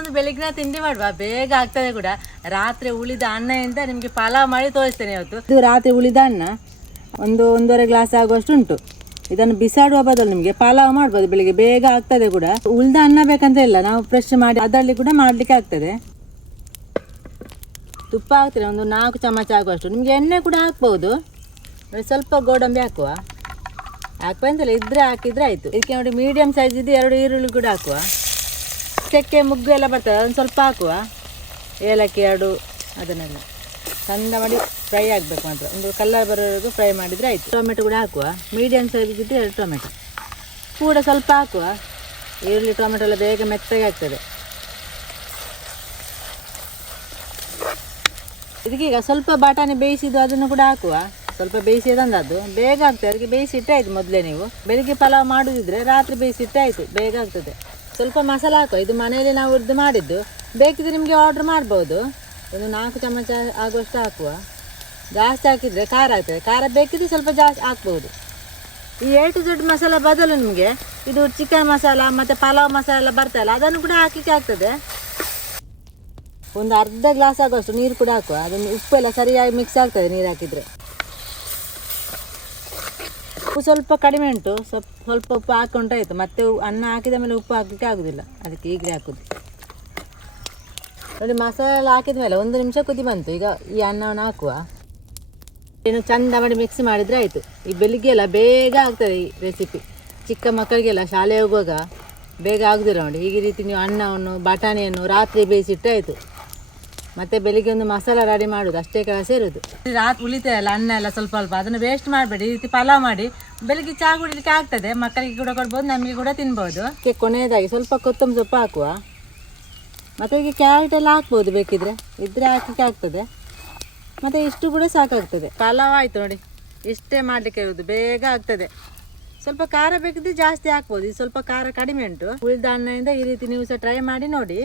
ಇವತ್ತೊಂದು ಬೆಳಿಗ್ಗೆ ತಿಂಡಿ ಮಾಡುವ. ಬೇಗ ಆಗ್ತದೆ ಕೂಡ. ರಾತ್ರಿ ಉಳಿದ ಅನ್ನದಿಂದ ನಿಮಗೆ ಪಲಾವ್ ಮಾಡಿ ತೋರಿಸ್ತೇನೆ ಇವತ್ತು. ಇದು ರಾತ್ರಿ ಉಳಿದ ಅನ್ನ. ಒಂದು ಒಂದೂವರೆ ಗ್ಲಾಸ್ ಆಗುವಷ್ಟು ಉಂಟು. ಇದನ್ನು ಬಿಸಾಡುವ ಬದಲು ನಿಮಗೆ ಪಲಾವ್ ಮಾಡ್ಬೋದು. ಬೆಳಿಗ್ಗೆ ಬೇಗ ಆಗ್ತದೆ ಕೂಡ. ಉಳಿದ ಅನ್ನ ಬೇಕಂತ ಇಲ್ಲ. ನಾವು ಫ್ರೆಶ್ ಮಾಡಿ ಅದರಲ್ಲಿ ಕೂಡ ಮಾಡಲಿಕ್ಕೆ ಆಗ್ತದೆ. ತುಪ್ಪ ಹಾಕ್ತೀರ ಒಂದು ನಾಲ್ಕು ಚಮಚ ಆಗುವಷ್ಟು. ನಿಮಗೆ ಎಣ್ಣೆ ಕೂಡ ಹಾಕ್ಬೋದು. ಸ್ವಲ್ಪ ಗೋಡಂಬಿ ಹಾಕುವ. ಹಾಕುವ ಅಂತಲ್ಲ ಇದ್ರೆ ಹಾಕಿದ್ರೆ ಆಯಿತು. ಇದಕ್ಕೆ ನೋಡಿ ಮೀಡಿಯಂ ಸೈಜ್ ಇದ್ದು ಎರಡು ಈರುಳ್ಳಿ ಕೂಡ ಹಾಕುವ. ಚಕ್ಕೆ ಮುಗ್ಗು ಎಲ್ಲ ಬರ್ತದೆ ಅದನ್ನು ಸ್ವಲ್ಪ ಹಾಕುವ. ಏಲಕ್ಕಿ, ಎರಡು, ಅದನ್ನೆಲ್ಲ. ಚಂದ ಮಾಡಿ ಫ್ರೈ ಆಗಬೇಕು ಮಾತ್ರ. ಒಂದು ಕಲ್ಲರ್ ಬರೋವರೆಗೂ ಫ್ರೈ ಮಾಡಿದರೆ ಆಯಿತು. ಟೊಮೆಟೊ ಕೂಡ ಹಾಕುವ. ಮೀಡಿಯಮ್ ಸೈಜ್ ಇದ್ದರೆ ಎರಡು ಟೊಮೆಟೊ. ಕೂಡ ಸ್ವಲ್ಪ ಹಾಕುವ. ಈರುಳ್ಳಿ, ಟೊಮೆಟೊ ಎಲ್ಲ ಬೇಗ ಮೆತ್ತಗೆ ಆಗ್ತದೆ. ಇದಕ್ಕೀಗ ಸ್ವಲ್ಪ ಬಟಾಣಿ ಬೇಯಿಸಿದ್ದು ಅದನ್ನು ಕೂಡ ಹಾಕುವ. ಸ್ವಲ್ಪ ಬೇಯಿಸಿದಂದದ್ದು ಬೇಗ ಆಗ್ತದೆ. ಅದಕ್ಕೆ ಬೇಯಿಸಿಟ್ಟೆ ಆಯ್ತು ಮೊದಲೇ ನೀವು. ಬೆಳಿಗ್ಗೆ ಪಲಾವ್ ಮಾಡುದಿದ್ರೆ ರಾತ್ರಿ ಬೇಯಿಸಿಟ್ಟೆ ಆಯಿತು. ಬೇಗ ಆಗ್ತದೆ. ಸ್ವಲ್ಪ ಮಸಾಲ ಹಾಕುವ. ಇದು ಮನೆಯಲ್ಲಿ ನಾವು ಇದು ಮಾಡಿದ್ದು. ಬೇಕಿದ್ರೆ ನಿಮಗೆ ಆರ್ಡ್ರ್ ಮಾಡ್ಬೋದು. ಒಂದು ನಾಲ್ಕು ಚಮಚ ಆಗುವಷ್ಟು ಹಾಕುವ. ಜಾಸ್ತಿ ಹಾಕಿದರೆ ಖಾರ ಆಗ್ತದೆ. ಖಾರ ಬೇಕಿದ್ರೆ ಸ್ವಲ್ಪ ಜಾಸ್ತಿ ಹಾಕ್ಬೋದು. ಈ ಏಟು ದೊಡ್ಡ ಮಸಾಲ ಬದಲು ನಿಮಗೆ ಇದು ಚಿಕನ್ ಮಸಾಲ ಮತ್ತು ಪಲಾವ್ ಮಸಾಲ ಬರ್ತಲ್ಲ, ಅದನ್ನು ಕೂಡ ಹಾಕಲಿಕ್ಕೆ ಆಗ್ತದೆ. ಒಂದು ಅರ್ಧ ಗ್ಲಾಸ್ ಆಗುವಷ್ಟು ನೀರು ಕೂಡ ಹಾಕುವ. ಅದನ್ನು ಉಪ್ಪೆಲ್ಲ ಸರಿಯಾಗಿ ಮಿಕ್ಸ್ ಆಗ್ತದೆ ನೀರು ಹಾಕಿದರೆ. ಉಪ್ಪು ಸ್ವಲ್ಪ ಕಡಿಮೆ ಉಂಟು. ಸ್ವಲ್ಪ ಸ್ವಲ್ಪ ಉಪ್ಪು ಹಾಕೊಂಡಾಯ್ತು ಮತ್ತೆ ಅನ್ನ ಹಾಕಿದ ಮೇಲೆ ಉಪ್ಪು ಹಾಕಲಿಕ್ಕೆ ಆಗೋದಿಲ್ಲ. ಅದಕ್ಕೆ ಈಗಲೇ ಹಾಕುದು. ನೋಡಿ, ಮಸಾಲೆ ಎಲ್ಲ ಹಾಕಿದ ಮೇಲೆ ಒಂದು ನಿಮಿಷ ಕುದಿ ಬಂತು. ಈಗ ಈ ಅನ್ನವನ್ನು ಹಾಕುವ. ಏನು ಚಂದ ಮಾಡಿ ಮಿಕ್ಸ್ ಮಾಡಿದ್ರೆ ಆಯಿತು. ಈ ಬೆಳಿಗ್ಗೆ ಎಲ್ಲ ಬೇಗ ಆಗ್ತದೆ ಈ ರೆಸಿಪಿ ಚಿಕ್ಕ ಮಕ್ಕಳಿಗೆಲ್ಲ ಶಾಲೆ ಹೋಗುವಾಗ ಬೇಗ ಆಗುದಿಲ್ಲ ನೋಡಿ. ಈ ರೀತಿ ನೀವು ಅನ್ನವನ್ನು, ಬಟಾಣಿಯನ್ನು ರಾತ್ರಿ ಬೇಯಿಸಿಟ್ಟರೆ ಆಯಿತು. ಮತ್ತೆ ಬೆಳಿಗ್ಗೆ ಒಂದು ಮಸಾಲ ರೆಡಿ ಮಾಡೋದು ಅಷ್ಟೇ ಕೆಲಸ ಇರೋದು ರಾತ್ರಿ ಉಳಿತಾಯಲ್ಲ ಅನ್ನ ಎಲ್ಲ ಸ್ವಲ್ಪ ಸ್ವಲ್ಪ ಅದನ್ನು ವೇಸ್ಟ್ ಮಾಡಬೇಡಿ ಈ ರೀತಿ ಪಲಾವ್ ಮಾಡಿ ಬೆಳಿಗ್ಗೆ ಚಹಾ ಕುಡಿಲಿಕ್ಕೆ ಆಗ್ತದೆ ಮಕ್ಕಳಿಗೆ ಕೂಡ ಕೊಡ್ಬೋದು ನಮಗೆ ಕೂಡ ತಿನ್ಬೋದು. ಅದಕ್ಕೆ ಕೊನೆಯದಾಗಿ ಸ್ವಲ್ಪ ಕೊತ್ತಂಬರಿ ಸೊಪ್ಪು ಹಾಕುವ. ಮತ್ತು ಈಗ ಕ್ಯಾರೆಟ್ ಎಲ್ಲ ಹಾಕ್ಬೋದು ಬೇಕಿದ್ರೆ ಇದ್ರೆ ಹಾಕಲಿಕ್ಕೆ ಆಗ್ತದೆ. ಮತ್ತೆ ಇಷ್ಟು ಕೂಡ ಸಾಕಾಗ್ತದೆ. ಪಲಾವ್ ಆಯ್ತು ನೋಡಿ ಇಷ್ಟೇ ಮಾಡಲಿಕ್ಕೆ ಇರೋದು ಬೇಗ ಆಗ್ತದೆ. ಸ್ವಲ್ಪ ಖಾರ ಬೇಕಿದ್ರೆ ಜಾಸ್ತಿ ಹಾಕ್ಬೋದು ಇದು ಸ್ವಲ್ಪ ಖಾರ ಕಡಿಮೆ ಉಂಟು. ಉಳಿದ ಅನ್ನದಿಂದ ಈ ರೀತಿ ನೀವು ಸಹ ಟ್ರೈ ಮಾಡಿ ನೋಡಿ.